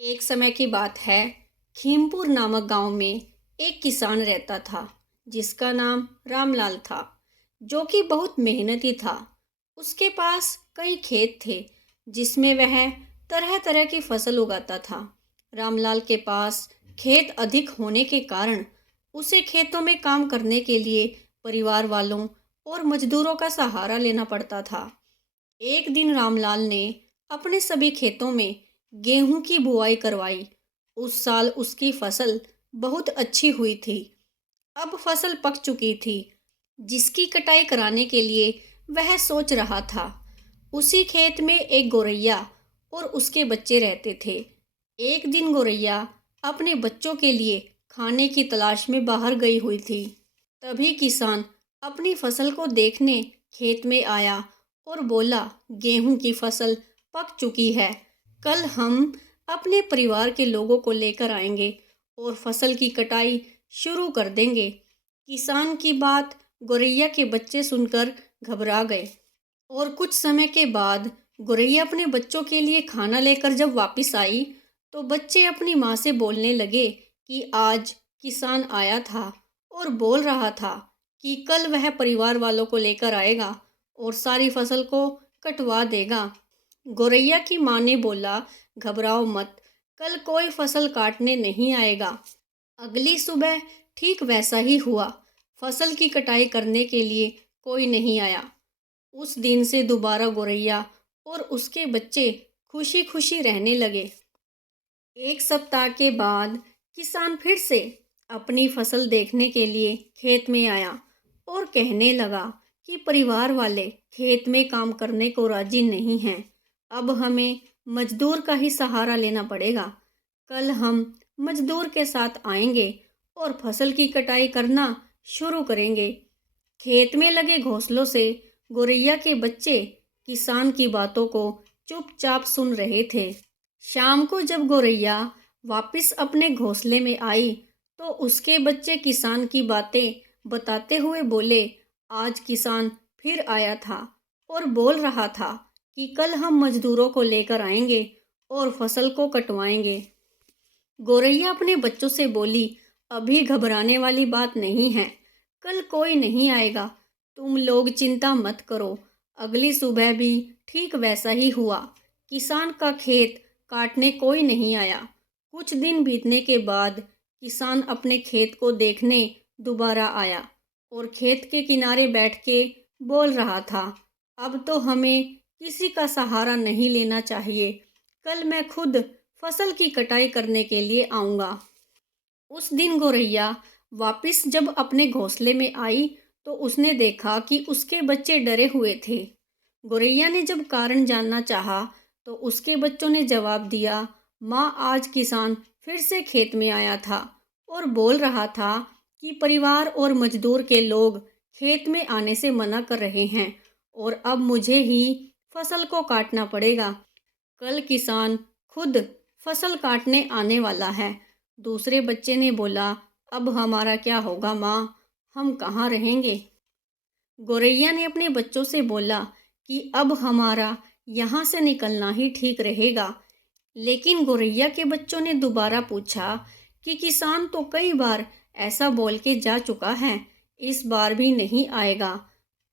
एक समय की बात है। खीमपुर नामक गांव में एक किसान रहता था जिसका नाम रामलाल था, जो कि बहुत मेहनती था। उसके पास कई खेत थे जिसमें वह तरह तरह की फसल उगाता था। रामलाल के पास खेत अधिक होने के कारण उसे खेतों में काम करने के लिए परिवार वालों और मजदूरों का सहारा लेना पड़ता था। एक दिन रामलाल ने अपने सभी खेतों में गेहूं की बुआई करवाई। उस साल उसकी फसल बहुत अच्छी हुई थी। अब फसल पक चुकी थी, जिसकी कटाई कराने के लिए वह सोच रहा था। उसी खेत में एक गौरैया और उसके बच्चे रहते थे। एक दिन गौरैया अपने बच्चों के लिए खाने की तलाश में बाहर गई हुई थी। तभी किसान अपनी फसल को देखने खेत में आया और बोला, गेहूं की फसल पक चुकी है। कल हम अपने परिवार के लोगों को लेकर आएंगे और फसल की कटाई शुरू कर देंगे। किसान की बात गौरैया के बच्चे सुनकर घबरा गए और कुछ समय के बाद गौरैया अपने बच्चों के लिए खाना लेकर जब वापस आई, तो बच्चे अपनी माँ से बोलने लगे कि आज किसान आया था और बोल रहा था कि कल वह परिवार वालों को लेकर आएगा और सारी फसल को कटवा देगा। गौरैया की माँ ने बोला, घबराओ मत, कल कोई फसल काटने नहीं आएगा। अगली सुबह ठीक वैसा ही हुआ। फसल की कटाई करने के लिए कोई नहीं आया। उस दिन से दोबारा गौरैया और उसके बच्चे खुशी खुशी रहने लगे। एक सप्ताह के बाद किसान फिर से अपनी फसल देखने के लिए खेत में आया और कहने लगा कि परिवार वाले खेत में काम करने को राजी नहीं हैं। अब हमें मजदूर का ही सहारा लेना पड़ेगा। कल हम मजदूर के साथ आएंगे और फसल की कटाई करना शुरू करेंगे। खेत में लगे घोंसलों से गौरैया के बच्चे किसान की बातों को चुपचाप सुन रहे थे। शाम को जब गौरैया वापस अपने घोंसले में आई, तो उसके बच्चे किसान की बातें बताते हुए बोले, आज किसान फिर आया था और बोल रहा था कि कल हम मजदूरों को लेकर आएंगे और फसल को कटवाएंगे। गौरैया अपने बच्चों से बोली, अभी घबराने वाली बात नहीं है, कल कोई नहीं आएगा, तुम लोग चिंता मत करो। अगली सुबह भी ठीक वैसा ही हुआ। किसान का खेत काटने कोई नहीं आया। कुछ दिन बीतने के बाद किसान अपने खेत को देखने दोबारा आया और खेत के किनारे बैठ के बोल रहा था, अब तो हमें किसी का सहारा नहीं लेना चाहिए। कल मैं खुद फसल की कटाई करने के लिए आऊँगा। उस दिन गौरैया वापस जब अपने घोंसले में आई, तो उसने देखा कि उसके बच्चे डरे हुए थे। गौरैया ने जब कारण जानना चाहा, तो उसके बच्चों ने जवाब दिया, माँ, आज किसान फिर से खेत में आया था और बोल रहा था कि परिवार और मजदूर के लोग खेत में आने से मना कर रहे हैं और अब मुझे ही फसल को काटना पड़ेगा। कल किसान खुद फसल काटने आने वाला है। दूसरे बच्चे ने बोला, अब हमारा क्या होगा माँ, हम कहाँ रहेंगे। गौरैया ने अपने बच्चों से बोला कि अब हमारा यहाँ से निकलना ही ठीक रहेगा। लेकिन गौरैया के बच्चों ने दोबारा पूछा कि किसान तो कई बार ऐसा बोल के जा चुका है, इस बार भी नहीं आएगा।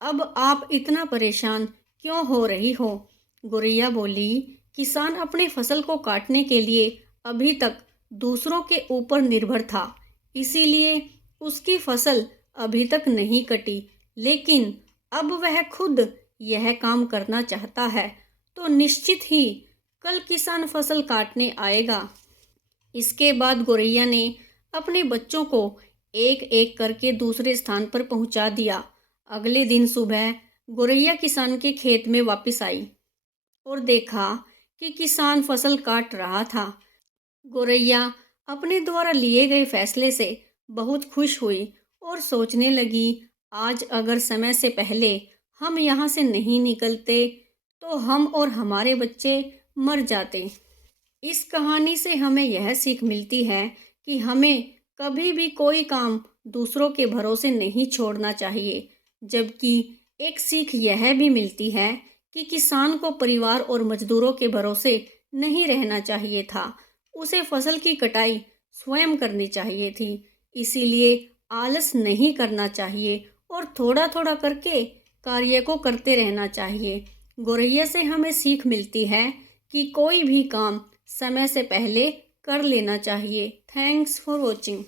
अब आप इतना परेशान क्यों हो रही हो। गौरैया बोली, किसान अपने फसल को काटने के लिए अभी तक दूसरों के ऊपर निर्भर था, इसीलिए उसकी फसल अभी तक नहीं कटी। लेकिन अब वह खुद यह काम करना चाहता है, तो निश्चित ही कल किसान फसल काटने आएगा। इसके बाद गौरैया ने अपने बच्चों को एक एक करके दूसरे स्थान पर पहुंचा दिया। अगले दिन सुबह गौरैया किसान के खेत में वापस आई और देखा कि किसान फसल काट रहा था। गौरैया अपने द्वारा लिए गए फैसले से बहुत खुश हुई और सोचने लगी, आज अगर समय से पहले हम यहाँ से नहीं निकलते, तो हम और हमारे बच्चे मर जाते। इस कहानी से हमें यह सीख मिलती है कि हमें कभी भी कोई काम दूसरों के भरोसे नहीं छोड़ना चाहिए। जबकि एक सीख यह भी मिलती है कि किसान को परिवार और मजदूरों के भरोसे नहीं रहना चाहिए था। उसे फसल की कटाई स्वयं करनी चाहिए थी। इसीलिए आलस नहीं करना चाहिए और थोड़ा-थोड़ा करके कार्य को करते रहना चाहिए। गौरैया से हमें सीख मिलती है कि कोई भी काम समय से पहले कर लेना चाहिए। Thanks for watching.